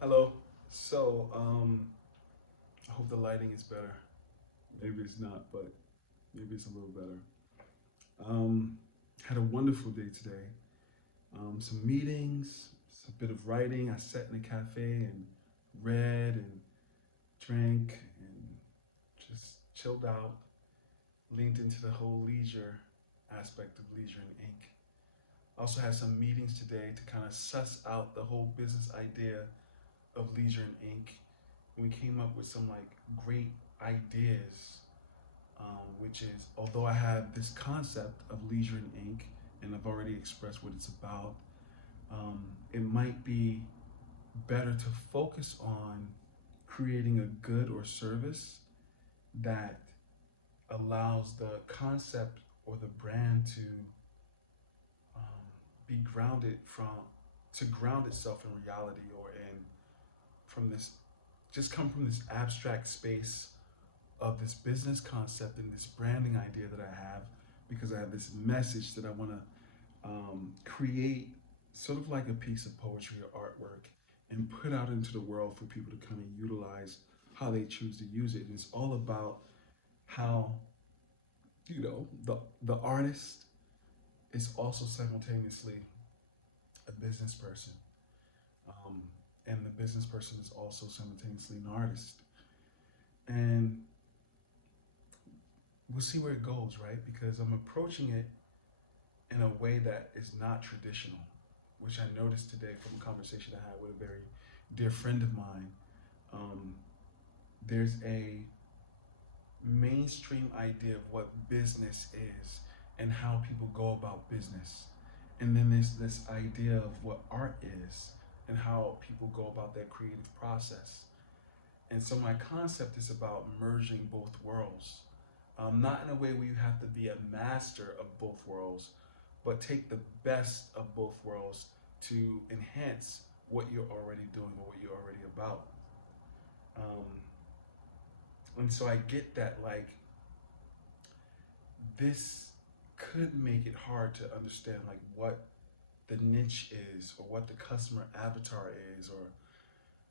Hello. I hope the lighting is better. Maybe it's not, but maybe it's a little better. Um, had a wonderful day today. Some meetings, a bit of writing. I sat in a cafe and read and drank and just chilled out. Leaned into the whole leisure aspect of leisure and ink. Also had some meetings today to kind of suss out the whole business idea of leisure and ink. We came up with some like great ideas, which is although I have this concept of leisure and ink, and I've already expressed what it's about, it might be better to focus on creating a good or service that allows the concept or the brand to be grounded from to ground itself in reality or in from this just come from this abstract space of this business concept and this branding idea that I have because I have this message that I want to create sort of like a piece of poetry or artwork and put out into the world for people to kind of utilize how they choose to use it. And it's all about how, the artist is also simultaneously a business person. Um, and the business person is also simultaneously an artist. And we'll see where it goes, right? Because I'm approaching it in a way that is not traditional, which I noticed today from a conversation I had with a very dear friend of mine. Um, there's a mainstream idea of what business is and how people go about business. And then there's this idea of what art is and how people go about their creative process. And so my concept is about merging both worlds. Not in a way where you have to be a master of both worlds, but take the best of both worlds to enhance what you're already doing or what you're already about. Um, and so I get that, like, this could make it hard to understand, like, what the niche is or what the customer avatar is or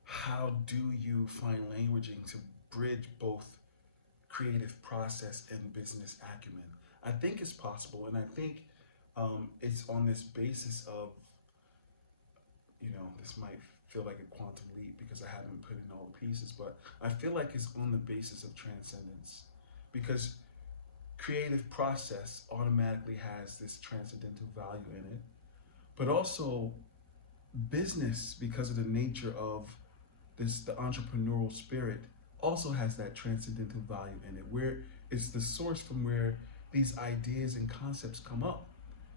how do you find languaging to bridge both creative process and business acumen. I think it's possible, and I think it's on this basis of, this might feel like a quantum leap because I haven't put in all the pieces, but I feel like it's on the basis of transcendence because creative process automatically has this transcendental value in it, but also business because of the nature of the entrepreneurial spirit also has that transcendental value in it where it's the source from where these ideas and concepts come up.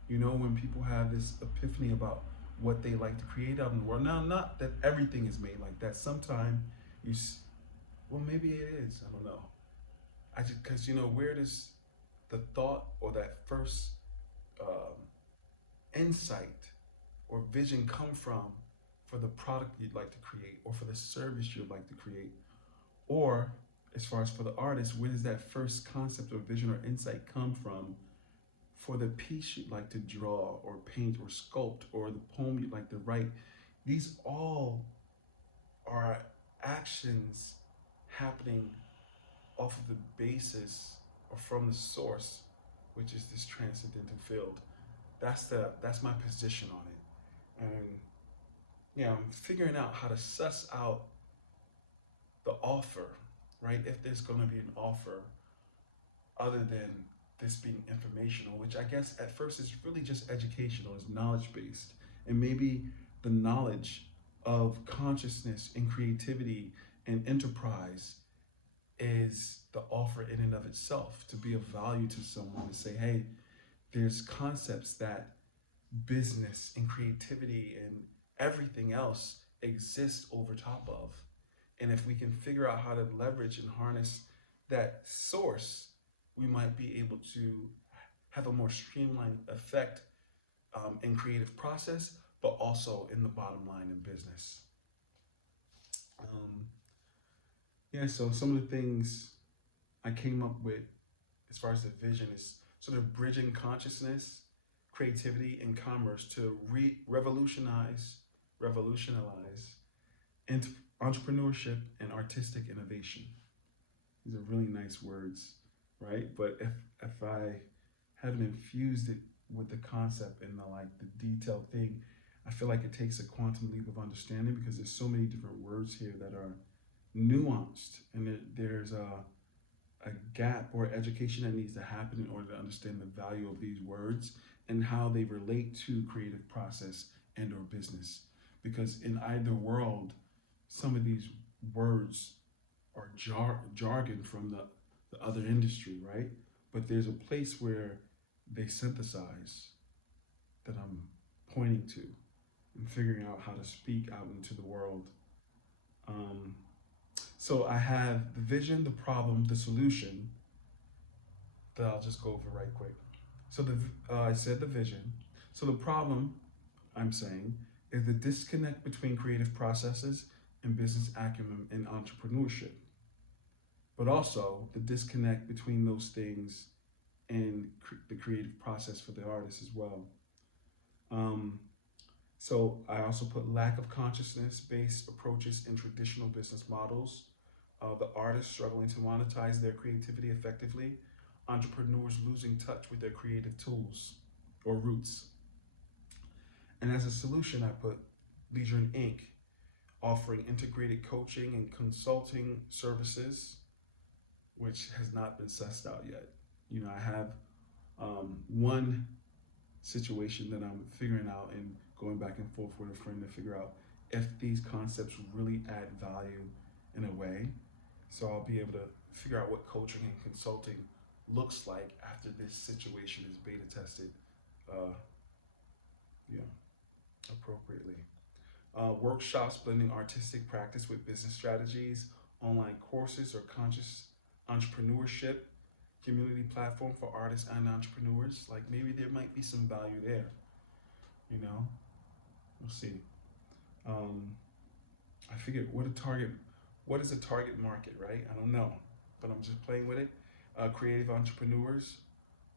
When people have this epiphany about what they like to create out in the world. Now, not that everything is made like that. Sometimes you, well, maybe it is. I don't know. I just because where does the thought or that first um, insight or vision come from for the product you'd like to create or for the service you'd like to create? Or as far as for the artist, where does that first concept or vision or insight come from for the piece you'd like to draw or paint or sculpt or the poem you'd like to write? These all are actions happening off of the basis or from the source, which is this transcendental field. That's my position on it. And yeah, I'm figuring out how to suss out the offer, right? If there's going to be an offer other than this being informational, which I guess at first is really just educational, is knowledge based. And maybe the knowledge of consciousness and creativity and enterprise is the offer in and of itself to be of value to someone to say, hey, there's concepts that business and creativity and everything else exists over top of. And if we can figure out how to leverage and harness that source, we might be able to have a more streamlined effect in creative process, but also in the bottom line in business. Um, yeah, so some of the things I came up with as far as the vision is sort of bridging consciousness, creativity, and commerce to revolutionize ent- entrepreneurship and artistic innovation. These are really nice words, right? But if I haven't infused it with the concept and the detailed thing, I feel like it takes a quantum leap of understanding because there's so many different words here that are nuanced, and there's a gap or education that needs to happen in order to understand the value of these words and how they relate to creative process and or business. Because in either world, some of these words are jargon from the other industry, right? But there's a place where they synthesize that I'm pointing to and figuring out how to speak out into the world. Um, so I have the vision, the problem, the solution that I'll just go over right quick. So I said the vision. So the problem I'm saying is the disconnect between creative processes and business acumen and entrepreneurship, but also the disconnect between those things and the creative process for the artist as well. Um, so I also put lack of consciousness-based approaches in traditional business models, the artists struggling to monetize their creativity effectively, entrepreneurs losing touch with their creative tools or roots. And as a solution, I put Leisure and Inc., offering integrated coaching and consulting services, which has not been sussed out yet. I have one situation that I'm figuring out and going back and forth with a friend to figure out if these concepts really add value in a way. So I'll be able to figure out what coaching and consulting looks like after this situation is beta tested, uh, yeah, appropriately. Workshops blending artistic practice with business strategies, online courses or conscious entrepreneurship, community platform for artists and entrepreneurs. Like maybe there might be some value there, you know? We'll see. Um, I figured what is a target market, right? I don't know, but I'm just playing with it. Creative entrepreneurs,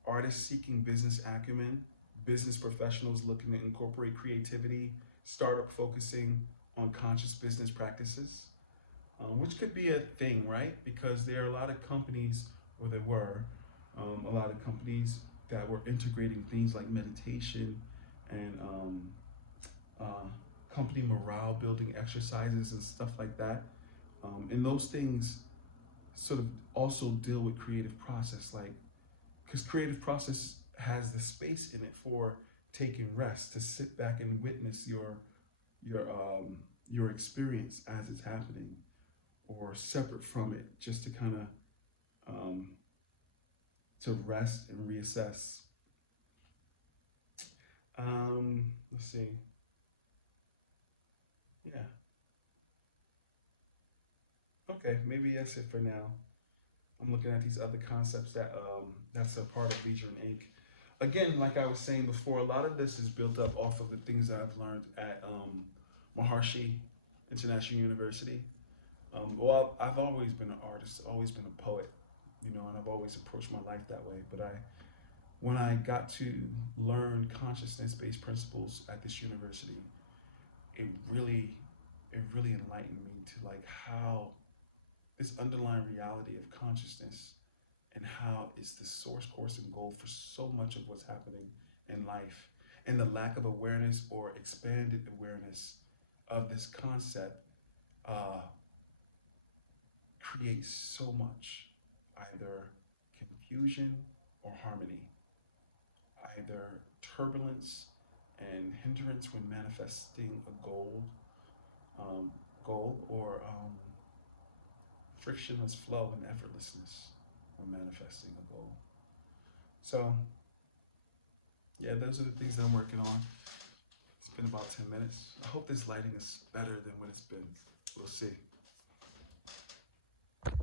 artists seeking business acumen, business professionals looking to incorporate creativity, startup focusing on conscious business practices, which could be a thing, right? Because there are a lot of companies, or there were a lot of companies that were integrating things like meditation and uh, company morale building exercises and stuff like that. And those things sort of also deal with creative process, like because creative process has the space in it for taking rest, to sit back and witness your experience as it's happening, or separate from it, just to kind of to rest and reassess. Let's see. Yeah. Okay. Maybe that's it for now. I'm looking at these other concepts that's a part of Leisure and Inc. Again, like I was saying before, a lot of this is built up off of the things that I've learned at Maharshi International University. Well, I've always been an artist, always been a poet, and I've always approached my life that way. But when I got to learn consciousness-based principles at this university, it really, it really enlightened me to like how this underlying reality of consciousness and how it's the source, course, and goal for so much of what's happening in life. And the lack of awareness or expanded awareness of this concept uh, creates so much either confusion or harmony, either turbulence and hindrance when manifesting a um, goal, or frictionless flow and effortlessness when manifesting a goal. So, yeah, those are the things that I'm working on. It's been about 10 minutes. I hope this lighting is better than what it's been. We'll see.